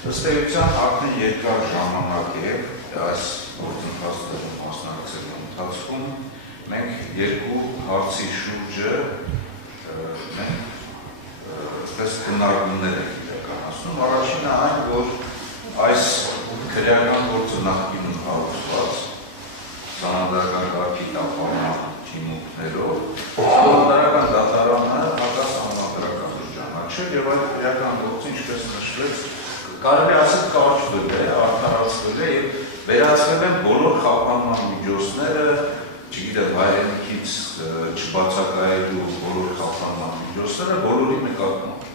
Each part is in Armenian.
Ըստ էության արդեն երկար ժամանակ է այս գործընթացների մասնակցելու ընթացքում մենք երկու հարցի շուրջը այսպես քննարկումներ ենք իրականացնում։ Առաջինը այն, որ այս քրեական գործը նախկինում հարուցված սանադարական կարգի տապալման հիմունքներով սանադարական դատարանը հակասահմանադրական շրջանակ եւ այդ քրեական գործը ինչպես նշվեց կարելի ասել կարճվել է, արդարացվել է եւ վերացվել են բոլոր խափանման միջոցները, չգիտեմ, հայրենիքից չբացակայելու բոլոր խափանման միջոցները բոլորի նկատմամբ։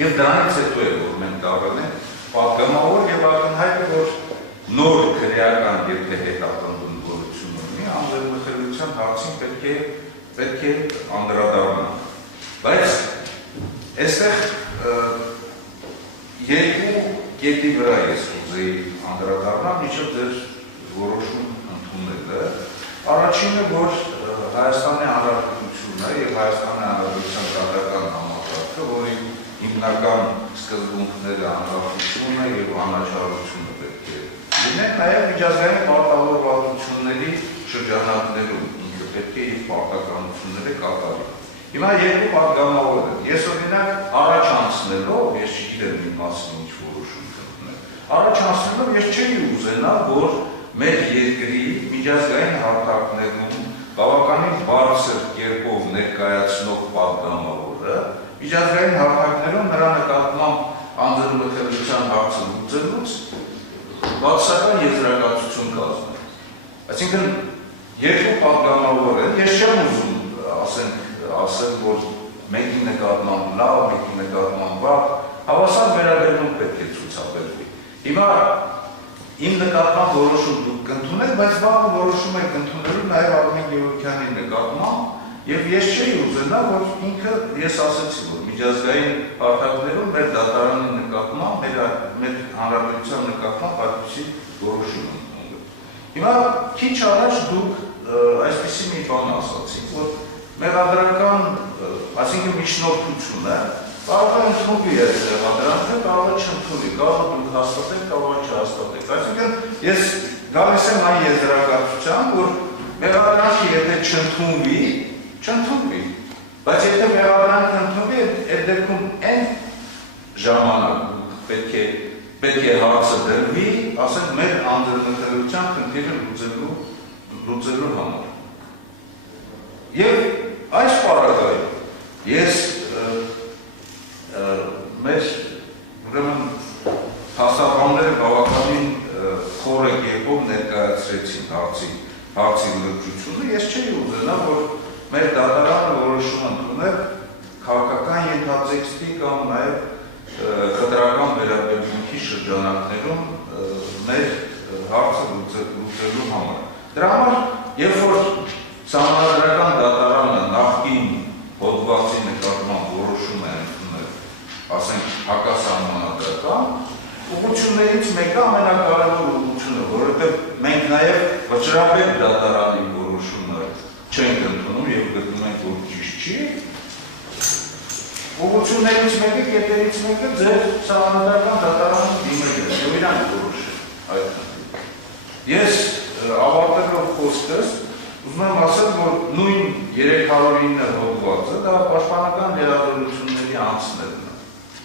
Եվ դրանից հետո է, որ մենք կարող ենք պատգամավոր եւ ակնհայտ է, որ նոր քրեական եթե հետապնդում գործություն ունի, անվերմխելիության հարցին պետք է անդրադառնանք։ Բայց այստեղ երկու կետի վրա ես ուզեի անդրադառնալ, մինչև ձեր որոշում ընդունելը։ Առաջինը, որ Հայաստանի Հանրապետությունը եւ Հայաստանի Հանրապետության կառավարական համակարգը, որի հիմնական սկզբունքները անկախությունը եւ անաչառությունը պետք է լինեն, նաեւ միջազգային պարտավորվածությունների շրջանակներում ինքը պետք է իր պարտականությունները կատարի։ Հիմա երկու պատգամավոր են։ Ես օրինակ առաջ անցնելով, ես չգիտեմ իմ մասին ինչ որոշում կընտրել, առաջ անցնելով ես չէի ուզենա, որ մեր երկրի միջազգային հարթակներում բավականին բարձր կերպով ներկայացնող պատգամավորը միջազգային հարթակներում նրա նկատմամբ անձնմխելիության հարցը լուծելուց բացասական եզրակացություն կազմել։ Այսինքն երկու պատգամավոր են, ես չեմ ուզում ասել, որ մեկի նկատմամբ լավ, մեկի նկատմամբ վատ, հավասար վերաբերմունք պետք է ցուցաբերվի։ Հիմա իմ նկատմամբ որոշում դուք կընդունեք, բայց վաղը որոշում եք ընդունելու նաև Արմեն Գևորգյանի նկատմամբ, եւ ես չէի ուզենա, որ ինքը ես ասեցի, որ միջազգային հարթակներում մեր դատարանի նկատմամբ, մեր հանրապետության նկատմամբ այդպիսի որոշում ընդունել։ Հիմա քիչ առաջ դուք այսպիսի մի բան ասացիք, որ մեղադրական, այսինքն միջնորդությունը կարող է ընդունվի այդ մեղադրանքը, կարող է չընդունվի, կարող է դուք հաստատեք, կարող է չհաստատեք։ Այսինքն ես գալիս եմ այն եզրակացության, որ մեղադրանքը եթե չընդունվի, չընդունվի, բայց եթե մեղադրանքը ընդունվի, այդ դեպքում այն ժամանակ պետք է հարցը դրվի, ասենք մեր անձնմխելիության խնդիրը լուծելու համար։ Եվ այս պարագայում ես մեր հաստատանները բավականին խորը կերպով ներկայացրեցին հարցի լրջությունը, ես չէի ուզենա, որ մեր դատարանը որոշում ընդունել քաղաքական ենթատեքստի կամ նաև խտրական վերաբերմունքի շրջանակներում մեր հարցը լուծելու համար։ Դրա համար, երբ որ Սահմանադրական դատարանը նախկին հոդվածի նկատմամբ որոշում է ընդունել, ասենք հակասահմանադրական, ուղղություններից մեկը ամենակարևոր ուղղությունը, որովհետև մենք նաև վճռաբեր դատարանի որոշումը չենք ընդունում եւ գտնում ենք, որ ճիշտ չի, ուղղություններից մեկը, կետերից մեկը ձեր սահմանադրական դատարանում դիմել է եւ իրան որոշել այդ խնդիրը։ Ես ավարտելով խոսքս ուզում եմ ասել, որ նույն 309 հոդվածը դա պաշտպանական լիազորությունների անցնելն է։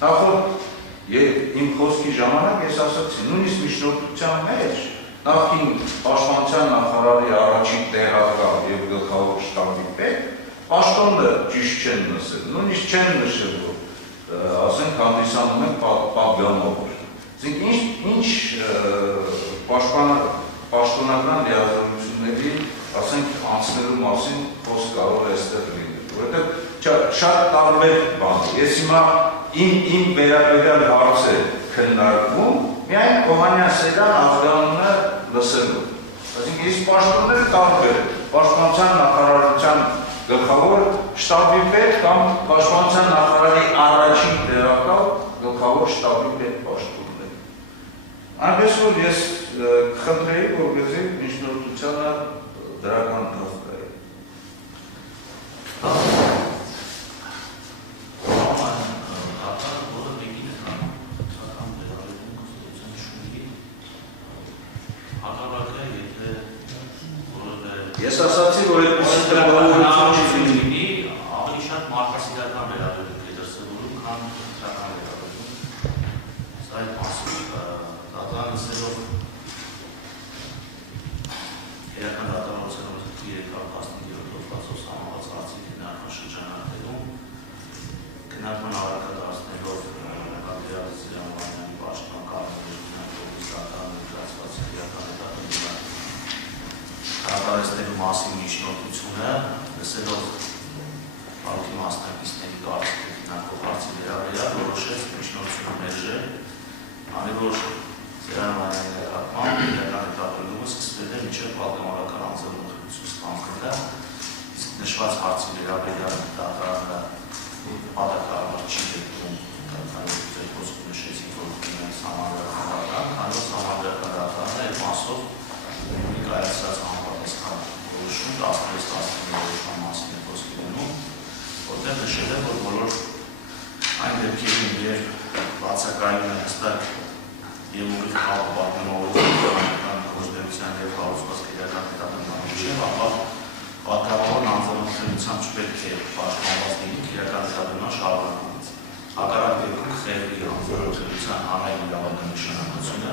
Նախորդ իմ խոսքի ժամանակ ես ասացի, նույնիսկ միջնորդության մեջ նախկին պաշտպանության նախարարի առաջին տեղակալ եւ գլխավոր շտաբի պետ պաշտոնը ճիշտ չեն նշել, նույնիսկ չեն նշել, որ ասենք հանդիսանում են պատգամավոր։ Այսինքն ինչ պաշտոնական լիազորությունների ասենք անցնելու մասին խոսք կարող է այստեղ լինել, որովհետև շատ տարբեր բան։ Ես հիմա իմ վերաբերյալ հարց է քննարկվում միայն Օհանյան-Սեյրան ազգանունը լսելու։ Այսինքն իսկ պաշտոնները տարբեր են։ Պաշտպանության նախարարության գլխավոր շտաբի պետ կամ պաշտպանության նախարարի առաջին տեղակալ գլխավոր շտաբի պետ պաշտոններ։ Այնպես որ ես խնդրեի, որպեսզի միջնորդությանը դրական դասկայի։ որ այդ հնարավորություն լինի, ավելի շատ մարդասիրական վերաբերվում է դրսևորում, քան քրական վերաբերվում։ Սա այդ մասում դատարանը լսելով իրական դատարանոցներով 315 հոդվածով սահմանված հարցի քննարկման շրջանակներում քննարկման առարկադարձներով Գաբրիել Սիրամյանի պաշտպանականների քննարկողի դատարանը գրածված իրական հետաքննության հարաբերությունների մասին միջնորդությունը լսելով բանկի մասնակիցների կարծիքը քննարկող հարցի վերաբերյալ որոշեց միջնորդությունը մերժել, քանի որ Սիրամյանի նկատմամբ իրական հետապնդումը սկսվել է մինչև պատգամավորական անձնագրություն ստանձնելը, իսկ նշված հարցի վերաբերյալ դատարանը պատասխանատու չի դեպքում դատարանի խոսքում նշեցին, որ համանդրական դատարան, քանի որ համանդրական դատարանը այդ մասով ունի կայացած համապատասխան որոշում 16-19 որոշման մասին է խոսքի լինում, որտեղ նշել է, որ բոլոր այն դեպքերում, երբ բացակայում է հստակ եւ ուղիղ կապը պատգամավորական գործունեության եւ հարուցված քրեական հետապնդման միջեւ, ապա պատգամավորն անձնագրությամբ չպետք է պաշտպանված լինի քրեական հետապնդման շարունակումից։ Հակառակ դեպքում խեղդի անձնագրության հանրային իրավական նշանակությունը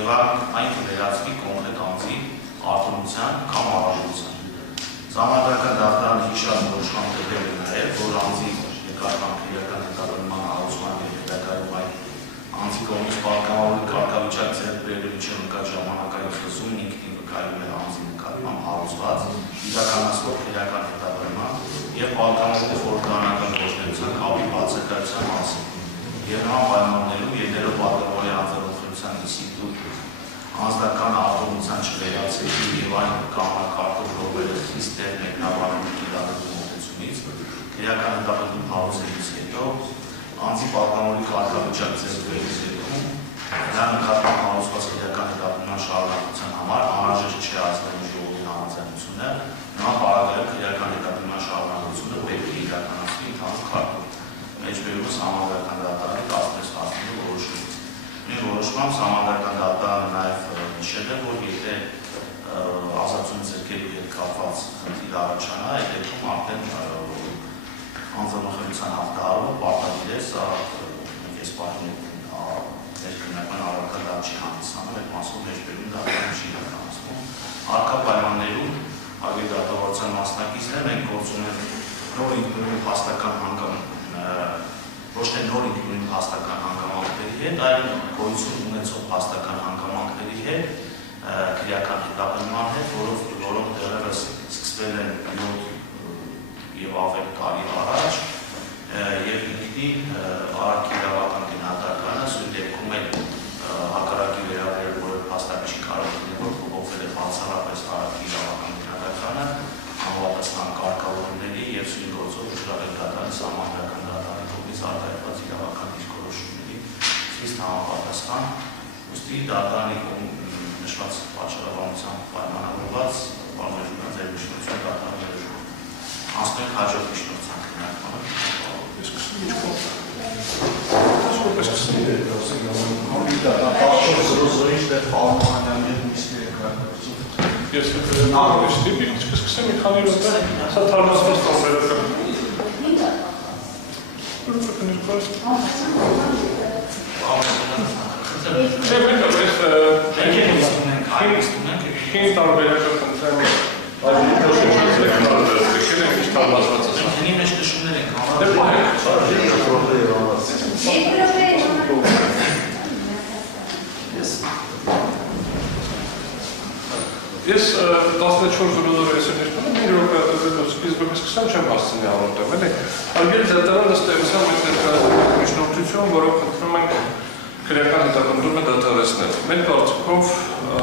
եւ այն կվերածվի կոնկրետ անձի արտոնության կամ առավելության։ Համանդրական դատարանը հիշած որոշման տվել է նաեւ, որ անձի նկատմամբ քրեական հետապնդման հարուցման եւ հետագայում այն անձի կողմից պատգամավորի կարգավիճակ ձեռք բերելու միջև ընկած ժամանակային խզումն ինքնին վկայում է անձի նկատմամբ հարուցված իրականացվող քրեական հետապնդման եւ պատգամավորի խորհրդարանական գործունեության կապի բացակայության մասին։ Եվ նման պայմաններում ելնելով պատգամավորի անձնագրության ինստիտուտ անձնական արտոնության չվերացելու եւ այն կամակարգավորվելու խիստ մեկնաբանելու իրավունքի մոտեցումից քրեական հետապնդում հարուցելուց հետո անձի պատգամավորի կարգավիճակ ձեռք բերելուց հետո նրա նկատմամբ հարուցված քրեական հետապնդման շարունակության համար անհրաժեշտ չէ ազգային ժողովի համաձայնությունը, նման պարագայում քրեական հետապնդման շարունակությունը պետք է իրականացվի ընդհանուր քարտով։ Մեջբերումս համանդրական դատարանի 16-19 որոշումից։ Մի որոշմամբ համանդրական դատարանը նաև նշել է, որ եթե ազատություն ձեռքերի հետ կապված խնդիր առաջանա, այդ դեպքում արդեն անձնագրության հաղթահարումը պարտադիր է, սա մենք այս պահին մեր քննարկման առարկա չի հանդիսանում, այդ մասով մեջբերում դատարանը չի իրականացվում։ Առկա պայմաններում ագի դատավորության մասնակիցներ մենք գործում են նոր ինքնուրույն փաստական ոչ թե նոր ինքնուրույն փաստական հանգամանքների հետ, այլ գոյություն ունեցող փաստական հանգամանքների հետ, քրեական հետապնդման հետ, որոնք դեռևս սկսվել են 7 եւ ավել տարի առաջ եւ ինքնին արագ իրավական գնահատականը սույն դեպքում էլ հակառակի վերաբերյալ որևէ փաստակ չի կարող լինել, որ փոխվել է բացառապես արագ իրավական գնահատականը համապատասխան կարգավորումների եւ սույն գործով ուշադրել դատարանի համանդրական դատարանի կողմից արտահայտված իրավական դիրքորոշումների խիստ համապատասխան, ուստի դատարանի նշված պատճառաբանությամբ պայմանավորված բանվերժության ձեր միջնորդության դատարանի անցնենք հաջորդ միջնորդության քննարկմանը։ Ես նարվեստի բինց կսկսեմ մի քանի րոպե, սա թարմացված տարբերակը։ Հին տարբերակը խնդրեմ Ես 14:30 մի րոպե սկիզբը սկսեմ չեմ հասցնի ավարտեմ, էլի։ Արգել դատարանը ըստ էության մենք ներկայացնում ենք միջնորդություն, որով խնդրում ենք քրեական հետապնդումը դադարեցնել։ Մեր կարծիքով